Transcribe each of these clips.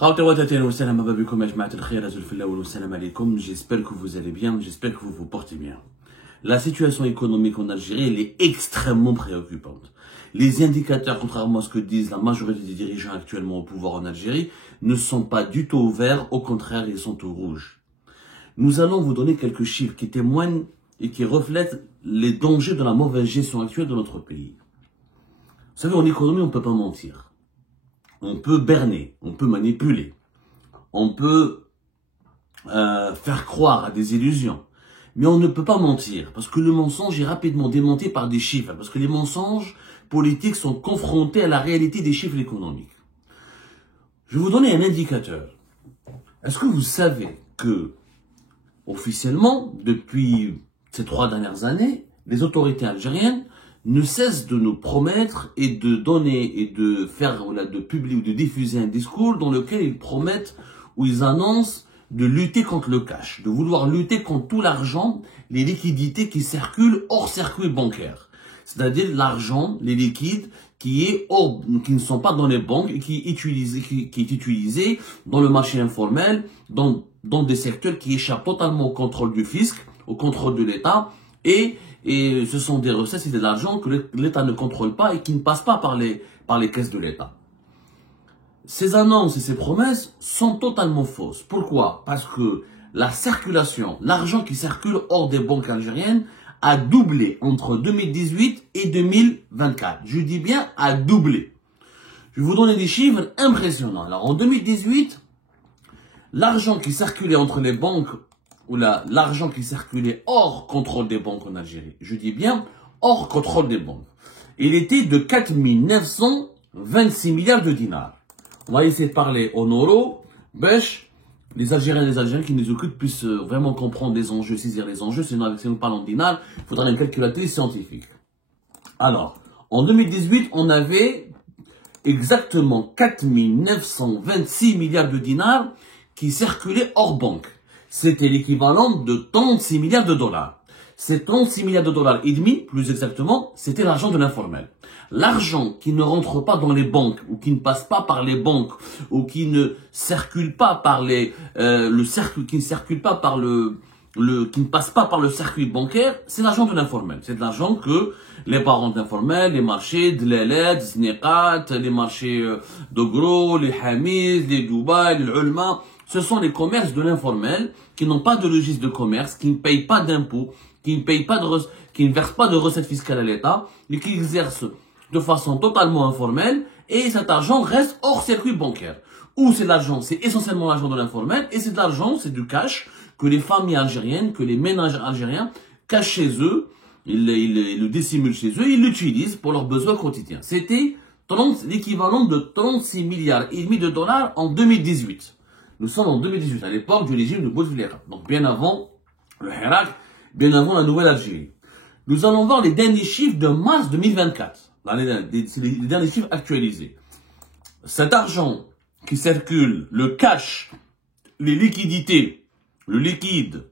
J'espère que vous allez bien, j'espère que vous vous portez bien. La situation économique en Algérie, elle est extrêmement préoccupante. Les indicateurs, contrairement à ce que disent la majorité des dirigeants actuellement au pouvoir en Algérie, ne sont pas du tout au vert, au contraire, ils sont au rouge. Nous allons vous donner quelques chiffres qui témoignent et qui reflètent les dangers de la mauvaise gestion actuelle de notre pays. Vous savez, en économie, on ne peut pas mentir. On peut berner, on peut manipuler, on peut faire croire à des illusions. Mais on ne peut pas mentir, parce que le mensonge est rapidement démonté par des chiffres, parce que les mensonges politiques sont confrontés à la réalité des chiffres économiques. Je vais vous donner un indicateur. Est-ce que vous savez que, officiellement, depuis ces 3 dernières années, les autorités algériennes ne cessent de nous promettre et de donner et de faire, de publier ou de diffuser un discours dans lequel ils promettent ou ils annoncent de lutter contre le cash, de vouloir lutter contre tout l'argent, les liquidités qui circulent hors circuit bancaire. C'est-à-dire l'argent, les liquides qui ne sont pas dans les banques et qui est utilisé dans le marché informel, dans des secteurs qui échappent totalement au contrôle du fisc, au contrôle de l'État, et ce sont des recettes, c'est de l'argent que l'État ne contrôle pas et qui ne passe pas par les caisses de l'État. Ces annonces et ces promesses sont totalement fausses. Pourquoi? Parce que la circulation, l'argent qui circule hors des banques algériennes a doublé entre 2018 et 2024. Je dis bien a doublé. Je vais vous donner des chiffres impressionnants. Alors en 2018, l'argent qui circulait entre les banques, ou l'argent qui circulait hors contrôle des banques en Algérie, je dis bien hors contrôle des banques, il était de 4 926 milliards de dinars. On va essayer de parler en euros, les Algériens et les Algériens qui nous occupent puissent vraiment comprendre les enjeux, saisir les enjeux. Sinon, si nous parlons en dinars, il faudra une calculatrice scientifique. Alors, en 2018, on avait exactement 4 926 milliards de dinars qui circulaient hors banque. C'était l'équivalent de 36 milliards de dollars. Ces 36 milliards de dollars et demi, plus exactement, c'était l'argent de l'informel. L'argent qui ne rentre pas dans les banques, ou qui ne passe pas par les banques, ou qui ne circule pas par qui ne passe pas par le circuit bancaire, c'est l'argent de l'informel. C'est de l'argent que les parents d'informel, les marchés de l'Eled, Zneqat, les marchés de gros, les Hamis, les Dubaï, les Ulma, ce sont les commerces de l'informel qui n'ont pas de registre de commerce, qui ne payent pas d'impôts, qui ne versent pas de recettes fiscales à l'État, et qui exercent de façon totalement informelle, et cet argent reste hors circuit bancaire. Ou c'est l'argent, c'est essentiellement l'argent de l'informel, et c'est de l'argent, c'est du cash que les familles algériennes, que les ménages algériens cachent chez eux, ils le dissimulent chez eux, ils l'utilisent pour leurs besoins quotidiens. C'était l'équivalent de 36 milliards et demi de dollars en 2018. Nous sommes en 2018, à l'époque du régime de Bouteflika, donc bien avant le Hirak, bien avant la nouvelle Algérie. Nous allons voir les derniers chiffres de mars 2024. C'est les derniers chiffres actualisés. Cet argent qui circule, le cash, les liquidités, le liquide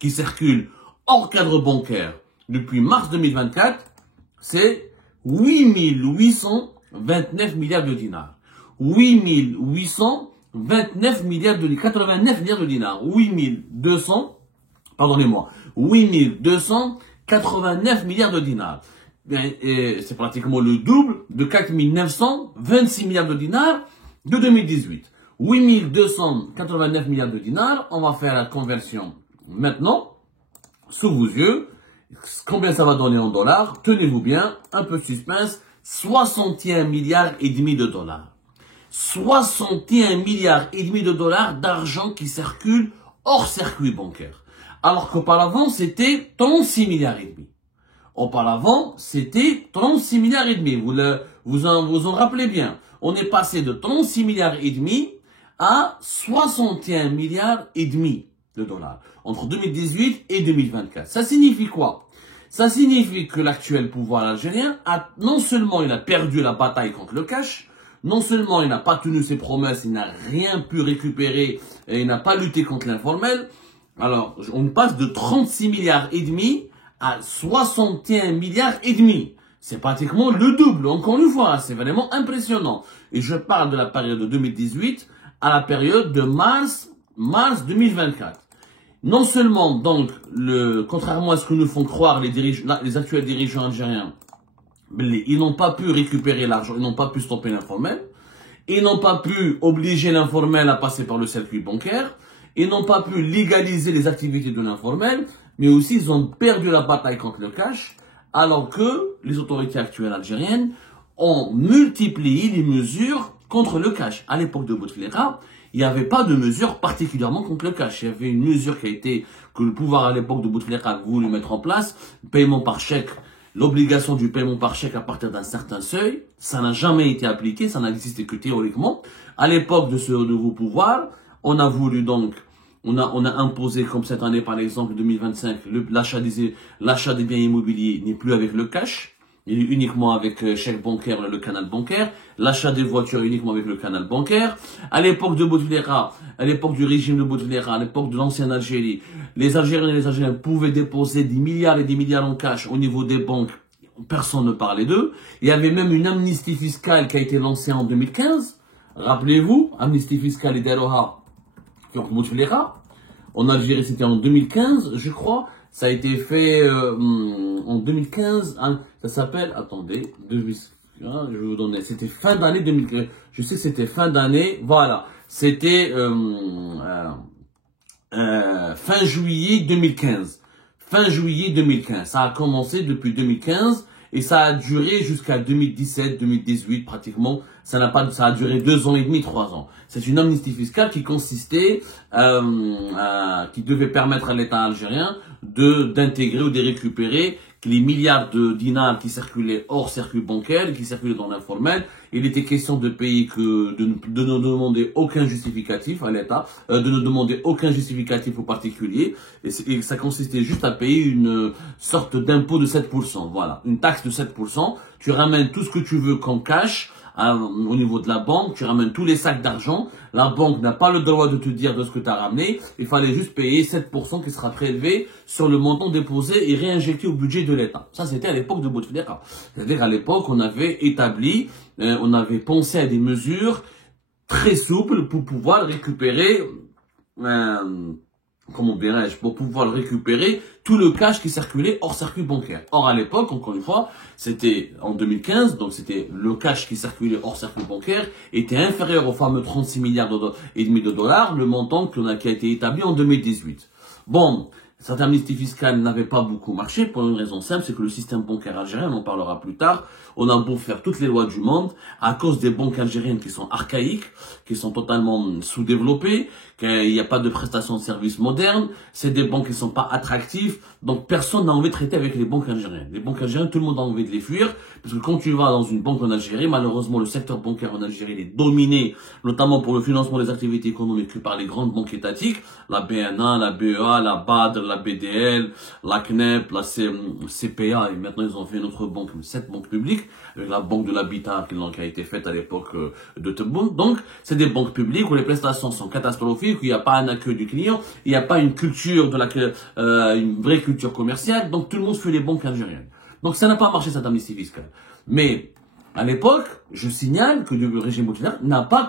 qui circule hors cadre bancaire depuis mars 2024, c'est 8 829 milliards de dinars. 8 829 milliards de dinars, 89 milliards de dinars. 8 289 milliards de dinars. C'est pratiquement le double de 4 926 milliards de dinars de 2018. 8 289 milliards de dinars, on va faire la conversion maintenant, sous vos yeux. Combien ça va donner en dollars? Tenez-vous bien, un peu de suspense, 61 milliards et demi de dollars. 61 milliards et demi de dollars d'argent qui circule hors circuit bancaire. Alors qu'auparavant, c'était 36 milliards et demi. Auparavant, c'était 36 milliards et demi. Vous en rappelez bien. On est passé de 36 milliards et demi à 61 milliards et demi de dollars entre 2018 et 2024. Ça signifie quoi? Ça signifie que l'actuel pouvoir algérien non seulement il a perdu la bataille contre le cash, non seulement il n'a pas tenu ses promesses, il n'a rien pu récupérer et il n'a pas lutté contre l'informel. Alors, on passe de 36 milliards et demi à 61 milliards et demi. C'est pratiquement le double, encore une fois, c'est vraiment impressionnant. Et je parle de la période de 2018 à la période de mars 2024. Non seulement, donc, contrairement à ce que nous font croire les actuels dirigeants algériens, ils n'ont pas pu récupérer l'argent, ils n'ont pas pu stopper l'informel, ils n'ont pas pu obliger l'informel à passer par le circuit bancaire, ils n'ont pas pu légaliser les activités de l'informel, mais aussi ils ont perdu la bataille contre le cash, alors que les autorités actuelles algériennes ont multiplié les mesures contre le cash. À l'époque de Bouteflika, il n'y avait pas de mesure particulièrement contre le cash. Il y avait une mesure que le pouvoir à l'époque de Bouteflika a voulu mettre en place, paiement par chèque, l'obligation du paiement par chèque à partir d'un certain seuil. Ça n'a jamais été appliqué, ça n'existait que théoriquement. À l'époque de ce nouveau pouvoir, on a voulu donc, on a imposé, comme cette année par exemple 2025, l'achat des biens immobiliers n'est plus avec le cash. Il est uniquement avec chèque bancaire, le canal bancaire. L'achat des voitures uniquement avec le canal bancaire. À l'époque de Bouteflika, à l'époque du régime de Bouteflika, à l'époque de l'ancienne Algérie, les Algériens et les Algériens pouvaient déposer des milliards et des milliards en cash au niveau des banques. Personne ne parlait d'eux. Il y avait même une amnistie fiscale qui a été lancée en 2015. Rappelez-vous, amnistie fiscale et d'Eroha, Bouteflika. En Algérie, c'était en 2015, je crois. Ça a été fait en 2015. Ça s'appelle, attendez, je vais vous donner. C'était fin d'année 2015. Je sais que c'était fin d'année. Voilà, c'était fin juillet 2015. Fin juillet 2015. Ça a commencé depuis 2015 et ça a duré jusqu'à 2017, 2018 pratiquement. Ça a duré 2 ans et demi, 3 ans. C'est une amnistie fiscale qui consistait, qui devait permettre à l'État algérien d'intégrer ou de récupérer les milliards de dinars qui circulaient hors circuit bancaire, qui circulaient dans l'informel. Il était question de payer de ne demander aucun justificatif à l'État, de ne demander aucun justificatif aux particuliers. Et ça consistait juste à payer une sorte d'impôt de 7%. Voilà, une taxe de 7%. Tu ramènes tout ce que tu veux comme cash, au niveau de la banque, tu ramènes tous les sacs d'argent, la banque n'a pas le droit de te dire de ce que tu as ramené, il fallait juste payer 7% qui sera prélevé sur le montant déposé et réinjecté au budget de l'État. Ça, c'était à l'époque de Bouteflika. C'est-à-dire à l'époque, on avait on avait pensé à des mesures très souples pour pouvoir récupérer, comment dirais-je, pour pouvoir récupérer tout le cash qui circulait hors circuit bancaire. Or, à l'époque, encore une fois, c'était en 2015, donc c'était le cash qui circulait hors circuit bancaire était inférieur aux fameux 36 milliards et demi de dollars, le montant qui a été établi en 2018. Bon, cette amnistie fiscale n'avait pas beaucoup marché pour une raison simple, c'est que le système bancaire algérien, on en parlera plus tard, on a beau faire toutes les lois du monde, à cause des banques algériennes qui sont archaïques, qui sont totalement sous-développées, qu'il n'y a pas de prestations de services modernes, c'est des banques qui ne sont pas attractives, donc personne n'a envie de traiter avec les banques algériennes. Les banques algériennes, tout le monde a envie de les fuir, parce que quand tu vas dans une banque en Algérie, malheureusement le secteur bancaire en Algérie est dominé, notamment pour le financement des activités économiques, par les grandes banques étatiques, la BNA, la BEA, la BAD, la BDL, la CNEP, la CPA, et maintenant ils ont fait une autre banque, 7 banques publiques, avec la banque de l'habitat qui a été faite à l'époque de Tebboune. Donc, c'est des banques publiques où les prestations sont catastrophiques, où il n'y a pas un accueil du client, il n'y a pas une culture une vraie culture commerciale, donc tout le monde fait les banques algériennes. Donc, ça n'a pas marché cette amnistie fiscale. Mais, à l'époque, je signale que le régime Bouteflika n'a pas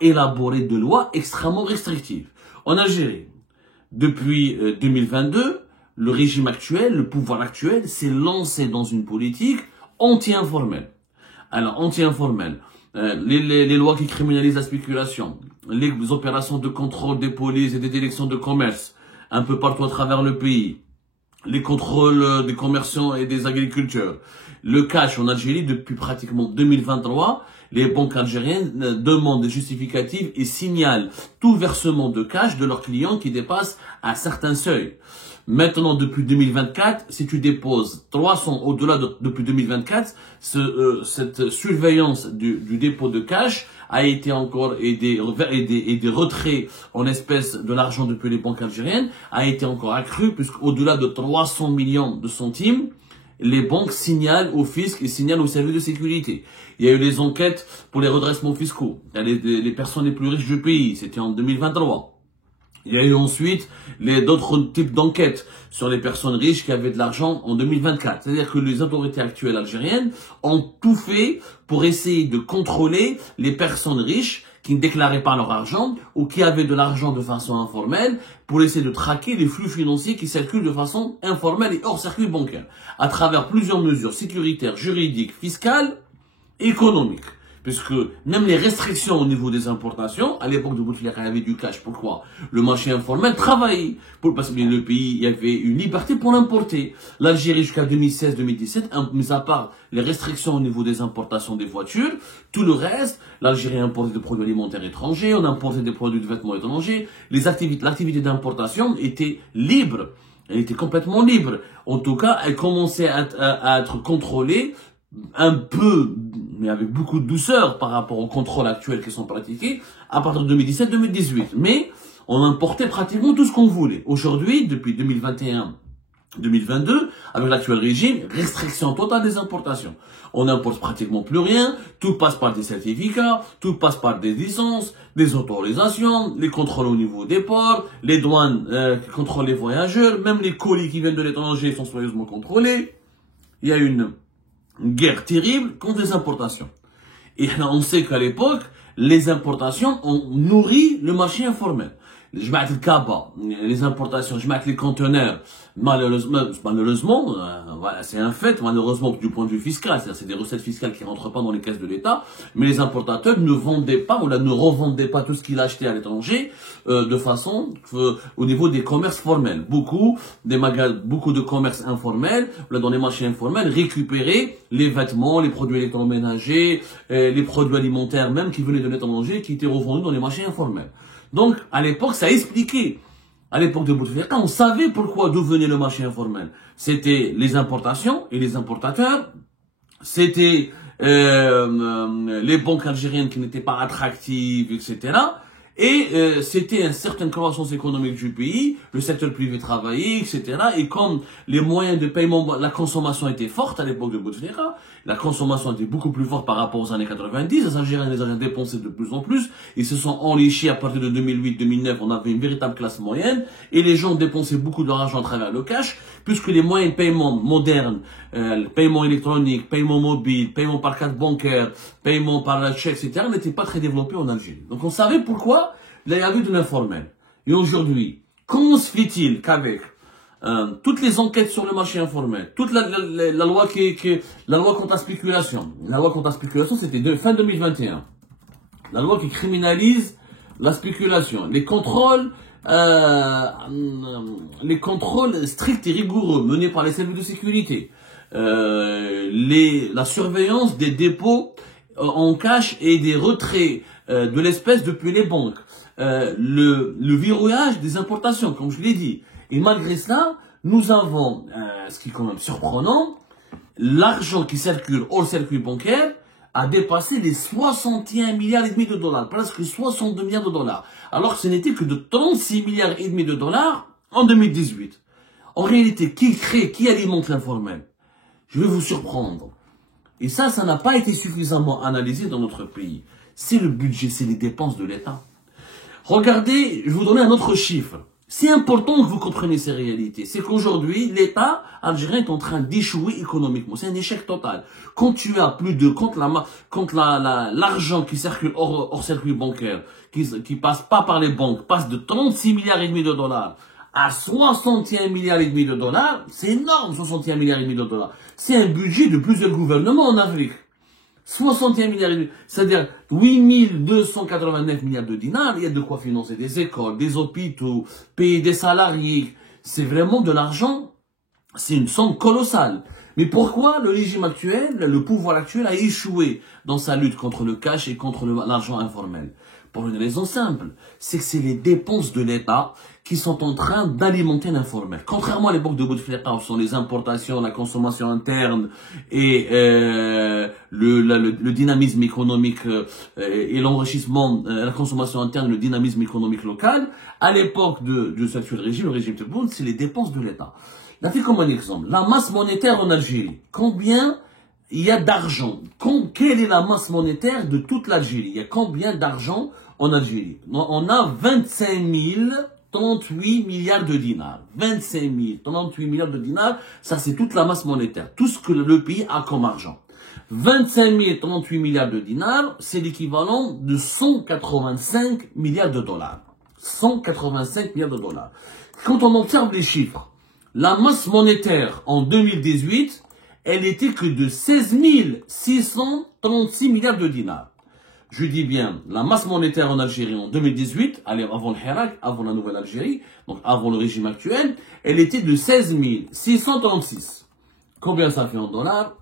élaboré de loi extrêmement restrictive. En Algérie, depuis 2022, le régime actuel, le pouvoir actuel, s'est lancé dans une politique anti-informelle. Alors, anti-informelle, les lois qui criminalisent la spéculation, les opérations de contrôle des polices et des directions de commerce, un peu partout à travers le pays, les contrôles des commerçants et des agriculteurs, le cash en Algérie depuis pratiquement 2023, les banques algériennes demandent des justificatifs et signalent tout versement de cash de leurs clients qui dépasse un certain seuil. Maintenant, depuis 2024, si tu déposes 300 au-delà depuis 2024, cette surveillance du dépôt de cash a été encore et des retraits en espèces de l'argent depuis les banques algériennes a été encore accru puisqu'au-delà de 300 millions de centimes, les banques signalent au fisc et signalent au service de sécurité. Il y a eu des enquêtes pour les redressements fiscaux. Les personnes les plus riches du pays, c'était en 2023. Il y a eu ensuite d'autres types d'enquêtes sur les personnes riches qui avaient de l'argent en 2024. C'est-à-dire que les autorités actuelles algériennes ont tout fait pour essayer de contrôler les personnes riches qui ne déclaraient pas leur argent ou qui avaient de l'argent de façon informelle pour essayer de traquer les flux financiers qui circulent de façon informelle et hors circuit bancaire à travers plusieurs mesures sécuritaires, juridiques, fiscales, économiques. Puisque même les restrictions au niveau des importations, à l'époque de Bouteflika, il y avait du cash. Pourquoi? Le marché informel travaillait. Parce que le pays, il y avait une liberté pour l'importer. L'Algérie, jusqu'à 2016-2017, mis à part les restrictions au niveau des importations des voitures, tout le reste, l'Algérie importait des produits alimentaires étrangers, on importait des produits de vêtements étrangers. L'activité d'importation était libre. Elle était complètement libre. En tout cas, elle commençait à être contrôlée un peu, mais avec beaucoup de douceur par rapport aux contrôles actuels qui sont pratiqués à partir de 2017-2018. Mais on importait pratiquement tout ce qu'on voulait. Aujourd'hui, depuis 2021-2022, avec l'actuel régime, restriction totale des importations. On n'importe pratiquement plus rien, tout passe par des certificats, tout passe par des licences, des autorisations, les contrôles au niveau des ports, les douanes qui contrôlent les voyageurs, même les colis qui viennent de l'étranger sont soigneusement contrôlés. Il y a une guerre terrible contre les importations. Et on sait qu'à l'époque, les importations ont nourri le marché informel. Je mets le cabas, les importations, je mets les conteneurs. Malheureusement, voilà, c'est un fait, malheureusement du point de vue fiscal, c'est-à-dire c'est des recettes fiscales qui rentrent pas dans les caisses de l'État, mais les importateurs ne vendaient pas ou là ne revendaient pas tout ce qu'ils achetaient à l'étranger de façon au niveau des commerces formels. Beaucoup de commerces informels, là dans les marchés informels, récupéraient les vêtements, les produits électroménagers, les produits alimentaires même qui venaient de l'étranger, qui étaient revendus dans les marchés informels. Donc, à l'époque, ça expliquait. À l'époque de Bouteflika, on savait pourquoi d'où venait le marché informel. C'était les importations et les importateurs. C'était les banques algériennes qui n'étaient pas attractives, etc. Et c'était une certaine croissance économique du pays, le secteur privé travaillait, etc. Et comme les moyens de paiement, la consommation était forte à l'époque de Bouteflika, la consommation était beaucoup plus forte par rapport aux années 90, les Algériens dépensaient de plus en plus, ils se sont enrichis à partir de 2008-2009, on avait une véritable classe moyenne, et les gens dépensaient beaucoup de leur argent à travers le cash, puisque les moyens de paiement modernes, paiement électronique, paiement mobile, paiement par carte bancaire, paiement par la chèque, etc., n'étaient pas très développés en Algérie. Donc on savait pourquoi il y avait de l'informel. Et aujourd'hui, comment se fait-il qu'avec toutes les enquêtes sur le marché informel, toute la loi la loi contre la spéculation c'était fin 2021, la loi qui criminalise la spéculation, les contrôles stricts et rigoureux menés par les services de sécurité, la surveillance des dépôts en cash et des retraits de l'espèce depuis les banques, le verrouillage des importations, comme je l'ai dit. Et malgré cela, nous avons, ce qui est quand même surprenant, l'argent qui circule hors circuit bancaire a dépassé les 61 milliards et demi de dollars, presque 62 milliards de dollars, alors que ce n'était que de 36 milliards et demi de dollars en 2018. En réalité, qui alimente l'informel? Je vais vous surprendre. Et ça n'a pas été suffisamment analysé dans notre pays. C'est le budget, c'est les dépenses de l'État. Regardez, je vais vous donner un autre chiffre. C'est important que vous compreniez ces réalités. C'est qu'aujourd'hui, l'État algérien est en train d'échouer économiquement. C'est un échec total. Quand tu as quand l'argent qui circule hors circuit bancaire, qui passe pas par les banques, passe de 36 milliards et demi de dollars à 61 milliards et demi de dollars, c'est énorme, 61 milliards et demi de dollars. C'est un budget de plusieurs gouvernements en Afrique. 61 milliards, c'est-à-dire 8289 milliards de dinars, il y a de quoi financer des écoles, des hôpitaux, payer des salariés. C'est vraiment de l'argent, c'est une somme colossale. Mais pourquoi le régime actuel, le pouvoir actuel a échoué dans sa lutte contre le cash et contre l'argent informel? Pour une raison simple, c'est que c'est les dépenses de l'État qui sont en train d'alimenter l'informel. Contrairement à l'époque de Bouteflika, où sont les importations, la consommation interne et le dynamisme économique et l'enrichissement, la consommation interne, le dynamisme économique local, à l'époque de ce actuel régime, le régime Tebboune, c'est les dépenses de l'État. Là, fait comme un exemple, la masse monétaire en Algérie, combien il y a d'argent? Quelle est la masse monétaire de toute l'Algérie? Il y a combien d'argent en Algérie? On a 25 000 38 milliards de dinars. 25 000, 38 milliards de dinars, ça c'est toute la masse monétaire, tout ce que le pays a comme argent. 25 000, 38 milliards de dinars, c'est l'équivalent de 185 milliards de dollars. 185 milliards de dollars. Quand on observe les chiffres, la masse monétaire en 2018, elle était que de 16 636 milliards de dinars. Je dis bien, la masse monétaire en Algérie en 2018, avant le Hirak, avant la nouvelle Algérie, donc avant le régime actuel, elle était de 16 636. Combien ça fait en dollars?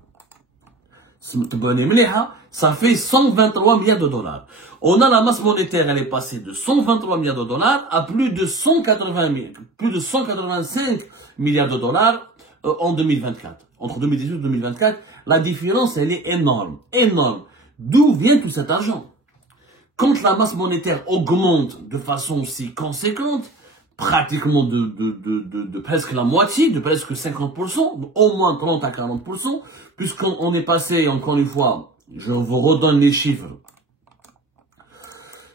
Ça fait 123 milliards de dollars. On a la masse monétaire, elle est passée de 123 milliards de dollars à plus de 185 milliards de dollars en 2024. Entre 2018 et 2024, la différence, elle est énorme. Énorme. D'où vient tout cet argent? Quand la masse monétaire augmente de façon aussi conséquente, pratiquement de presque la moitié, de presque 50%, au moins 30 à 40%, puisqu'on est passé, encore une fois, je vous redonne les chiffres.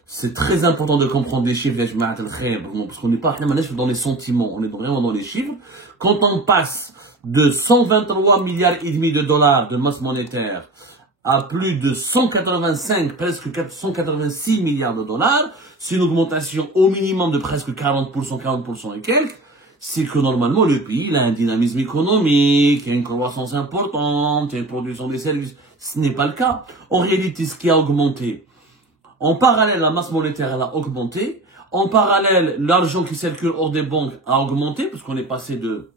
C'est très important de comprendre les chiffres, parce qu'on n'est pas dans les sentiments, on est vraiment dans les chiffres. Quand on passe de 123 milliards et demi de dollars de masse monétaire à plus de 185, presque 186 milliards de dollars, c'est une augmentation au minimum de presque 40% et quelques, c'est que normalement le pays il a un dynamisme économique, il y a une croissance importante, il y a une production des services. Ce n'est pas le cas. En réalité, ce qui a augmenté, en parallèle, la masse monétaire elle a augmenté, en parallèle, l'argent qui circule hors des banques a augmenté, parce qu'on est passé de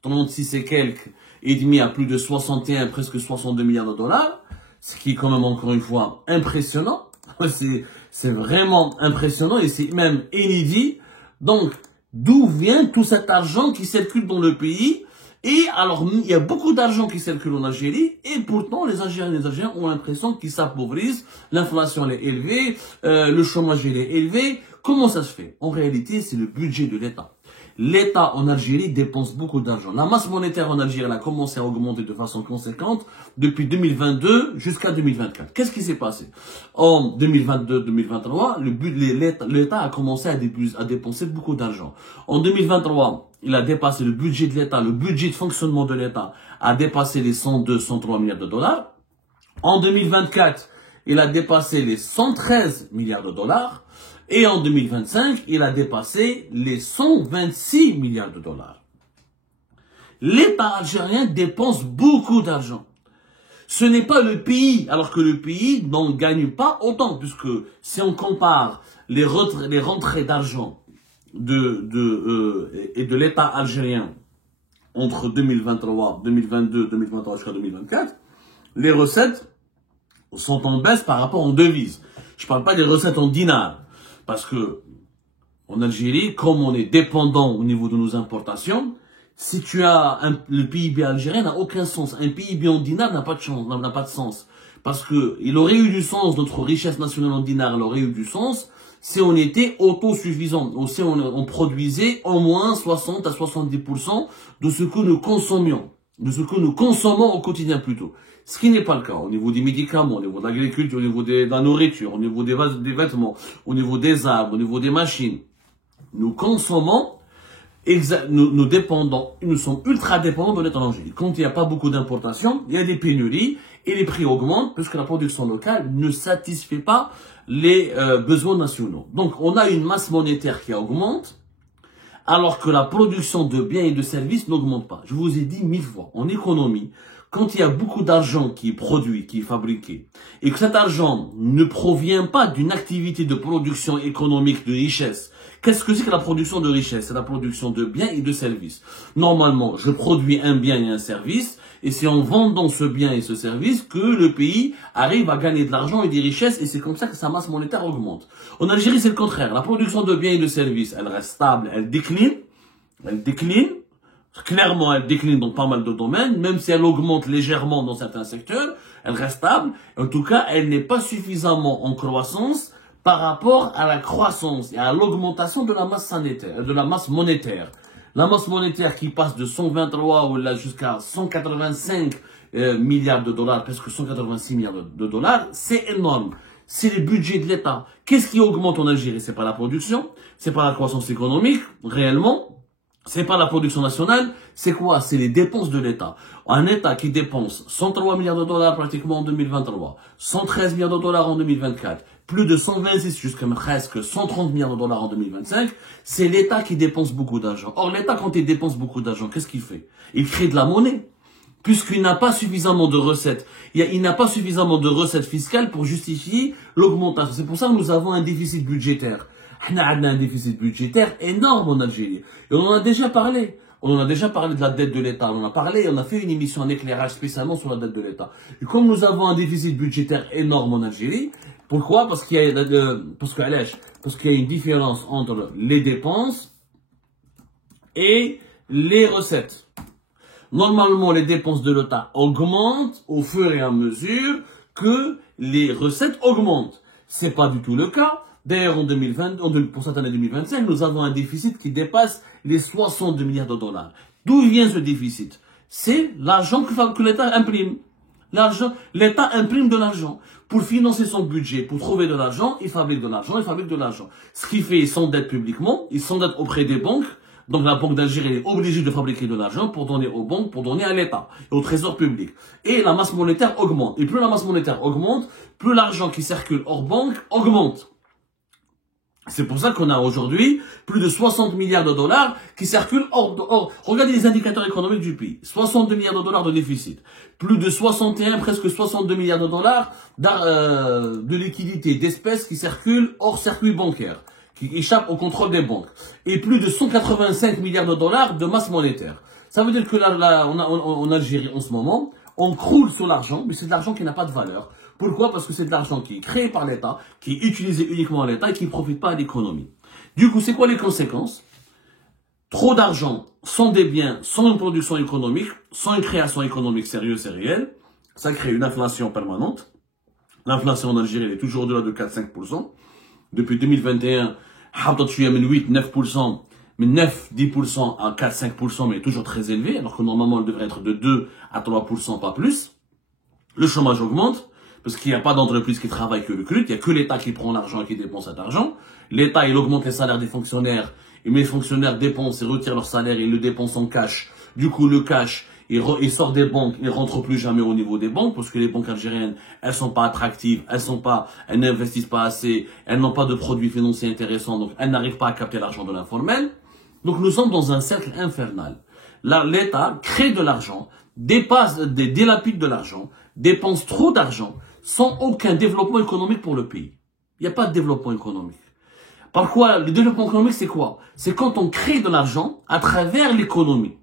36 et quelques et demi à plus de 61, presque 62 milliards de dollars, ce qui est quand même encore une fois impressionnant. C'est vraiment impressionnant et c'est même inédit. Donc, d'où vient tout cet argent qui circule dans le pays? Et alors, il y a beaucoup d'argent qui circule en Algérie et pourtant les Algériens ont l'impression qu'ils s'appauvrissent, l'inflation est élevée, le chômage est élevé. Comment ça se fait? En réalité, c'est le budget de l'État. L'État en Algérie dépense beaucoup d'argent. La masse monétaire en Algérie elle a commencé à augmenter de façon conséquente depuis 2022 jusqu'à 2024. Qu'est-ce qui s'est passé? En 2022-2023, l'État a commencé à dépenser beaucoup d'argent. En 2023, il a dépassé le budget de l'État, le budget de fonctionnement de l'État a dépassé les 102-103 milliards de dollars. En 2024, il a dépassé les 113 milliards de dollars. Et en 2025, il a dépassé les 126 milliards de dollars. L'État algérien dépense beaucoup d'argent. Ce n'est pas le pays, alors que le pays n'en gagne pas autant, puisque si on compare les rentrées d'argent et de l'État algérien entre 2023, 2022, 2023 jusqu'à 2024, les recettes sont en baisse par rapport aux devises. Je ne parle pas des recettes en dinars. Parce que, en Algérie, comme on est dépendant au niveau de nos importations, si tu as le PIB algérien n'a aucun sens. Un PIB en dinars n'a pas de sens. Parce que, il aurait eu du sens, notre richesse nationale en dinars, elle aurait eu du sens, si on était autosuffisant. Ou si on produisait au moins 60 à 70% de ce que nous consommions. De ce que nous consommons au quotidien plutôt. Ce qui n'est pas le cas au niveau des médicaments, au niveau de l'agriculture, au niveau de la nourriture, au niveau des vêtements, au niveau des arbres, au niveau des machines. Nous consommons, nous dépendons, nous sommes ultra dépendants de l'étranger. Quand il n'y a pas beaucoup d'importations, il y a des pénuries et les prix augmentent puisque la production locale ne satisfait pas les besoins nationaux. Donc on a une masse monétaire qui augmente, alors que la production de biens et de services n'augmente pas. Je vous ai dit 1000 fois, en économie, quand il y a beaucoup d'argent qui est produit, qui est fabriqué, et que cet argent ne provient pas d'une activité de production économique de richesse, qu'est-ce que c'est que la production de richesse? C'est la production de biens et de services. Normalement, je produis un bien et un service, et c'est en vendant ce bien et ce service que le pays arrive à gagner de l'argent et des richesses, et c'est comme ça que sa masse monétaire augmente. En Algérie, c'est le contraire. La production de biens et de services, elle reste stable, elle décline. Clairement, elle décline dans pas mal de domaines, même si elle augmente légèrement dans certains secteurs, elle reste stable. En tout cas, elle n'est pas suffisamment en croissance par rapport à la croissance et à l'augmentation de la masse sanitaire, de la masse monétaire. La masse monétaire qui passe de 123 jusqu'à 185 milliards de dollars, presque 186 milliards de dollars, c'est énorme. c'est les budgets de l'État. Qu'est-ce qui augmente en Algérie? C'est pas la production, c'est pas la croissance économique, réellement. C'est pas la production nationale, c'est quoi? C'est les dépenses de l'État. Un État qui dépense 103 milliards de dollars pratiquement en 2023, 113 milliards de dollars en 2024, plus de 126 jusqu'à presque 130 milliards de dollars en 2025, c'est l'État qui dépense beaucoup d'argent. Or, l'État, quand il dépense beaucoup d'argent, qu'est-ce qu'il fait? Il crée de la monnaie. Puisqu'il n'a pas suffisamment de recettes. Il n'a pas suffisamment de recettes fiscales pour justifier l'augmentation. C'est pour ça que nous avons un déficit budgétaire. On a un déficit budgétaire énorme en Algérie. Et on en a déjà parlé. On en a déjà parlé de la dette de l'État. On en a parlé, on a fait une émission en éclairage spécialement sur la dette de l'État. Et comme nous avons un déficit budgétaire énorme en Algérie, pourquoi? Parce qu'il y a une différence entre les dépenses et les recettes. Normalement, les dépenses de l'État augmentent au fur et à mesure que les recettes augmentent. C'est pas du tout le cas. D'ailleurs, pour cette année 2025, nous avons un déficit qui dépasse les 62 milliards de dollars. D'où vient ce déficit? C'est l'argent que l'État imprime. L'État imprime de l'argent. Pour financer son budget, pour trouver de l'argent, il fabrique de l'argent, Ce qui fait, il s'endette publiquement, il s'endette auprès des banques. Donc la Banque d'Algérie est obligée de fabriquer de l'argent pour donner aux banques, pour donner à l'État et au trésor public. Et la masse monétaire augmente. Et plus la masse monétaire augmente, plus l'argent qui circule hors banque augmente. C'est pour ça qu'on a aujourd'hui plus de 60 milliards de dollars qui circulent hors. Regardez les indicateurs économiques du pays. 62 milliards de dollars de déficit. Plus de 61, presque 62 milliards de dollars de liquidités, d'espèces qui circulent hors circuit bancaire, qui échappent au contrôle des banques. Et plus de 185 milliards de dollars de masse monétaire. Ça veut dire que en Algérie, en ce moment, on croule sur l'argent, mais c'est de l'argent qui n'a pas de valeur. Pourquoi? Parce que c'est de l'argent qui est créé par l'État, qui est utilisé uniquement à l'État et qui ne profite pas à l'économie. Du coup, c'est quoi les conséquences? Trop d'argent, sans des biens, sans une production économique, sans une création économique sérieuse et réelle, ça crée une inflation permanente. L'inflation en Algérie elle est toujours au-delà de 4-5%. Depuis 2021, 8, 9%, mais 9, 10% à 4, 5%, mais toujours très élevé, alors que normalement, elle devrait être de 2 à 3%, pas plus. Le chômage augmente, parce qu'il n'y a pas d'entreprise qui travaille que recrute, il n'y a que l'État qui prend l'argent et qui dépense cet argent. L'État, il augmente les salaires des fonctionnaires, et les fonctionnaires dépensent et retirent leur salaire et ils le dépensent en cash. Du coup, le cash, il sort des banques, il rentre plus jamais au niveau des banques, parce que les banques algériennes, elles sont pas attractives, elles n'investissent pas assez, elles n'ont pas de produits financiers intéressants, donc elles n'arrivent pas à capter l'argent de l'informel. Donc nous sommes dans un cercle infernal. Là, l'État crée de l'argent, délapide de l'argent, dépense trop d'argent, sans aucun développement économique pour le pays. Il n'y a pas de développement économique. Par quoi, le développement économique, c'est quoi? C'est quand on crée de l'argent à travers l'économie.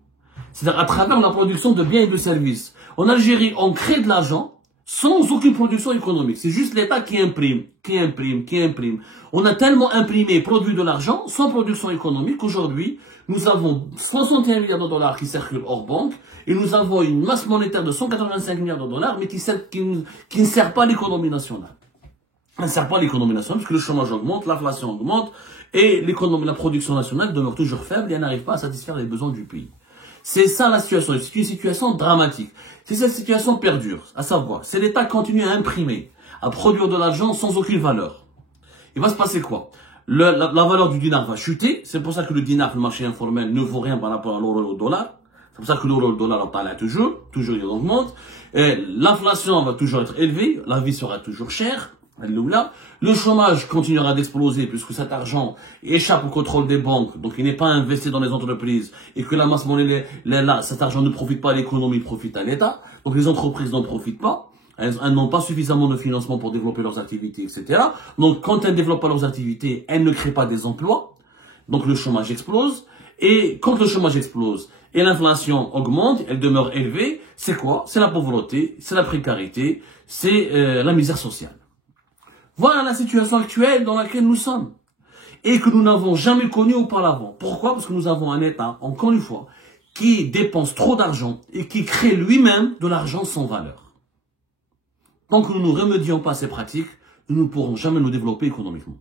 C'est-à-dire à travers la production de biens et de services. En Algérie, on crée de l'argent sans aucune production économique. C'est juste l'État qui imprime. On a tellement imprimé et produit de l'argent sans production économique qu'aujourd'hui, nous avons 61 milliards de dollars qui circulent hors banque et nous avons une masse monétaire de 185 milliards de dollars mais qui ne sert pas l'économie nationale. Elle ne sert pas l'économie nationale parce que le chômage augmente, l'inflation augmente et la production nationale demeure toujours faible et elle n'arrive pas à satisfaire les besoins du pays. C'est ça la situation. C'est une situation dramatique. Si cette situation perdure, à savoir, si l'État continue à imprimer, à produire de l'argent sans aucune valeur, il va se passer quoi? La valeur du dinar va chuter. C'est pour ça que le dinar, le marché informel, ne vaut rien par rapport à l'euro et au dollar. C'est pour ça que l'euro et le dollar en parlent toujours il augmente. L'inflation va toujours être élevée, la vie sera toujours chère. Le chômage continuera d'exploser puisque cet argent échappe au contrôle des banques, donc il n'est pas investi dans les entreprises et que la masse monétaire, cet argent ne profite pas à l'économie, profite à l'État. Donc les entreprises n'en profitent pas. Elles n'ont pas suffisamment de financement pour développer leurs activités, etc. Donc quand elles ne développent pas leurs activités, elles ne créent pas des emplois. Donc le chômage explose. Et quand le chômage explose et l'inflation augmente, elle demeure élevée, c'est quoi? C'est la pauvreté, c'est la précarité, c'est la misère sociale. Voilà la situation actuelle dans laquelle nous sommes. Et que nous n'avons jamais connue auparavant. Pourquoi? Parce que nous avons un État, encore une fois, qui dépense trop d'argent et qui crée lui-même de l'argent sans valeur. Tant que nous ne remédions pas à ces pratiques, nous ne pourrons jamais nous développer économiquement.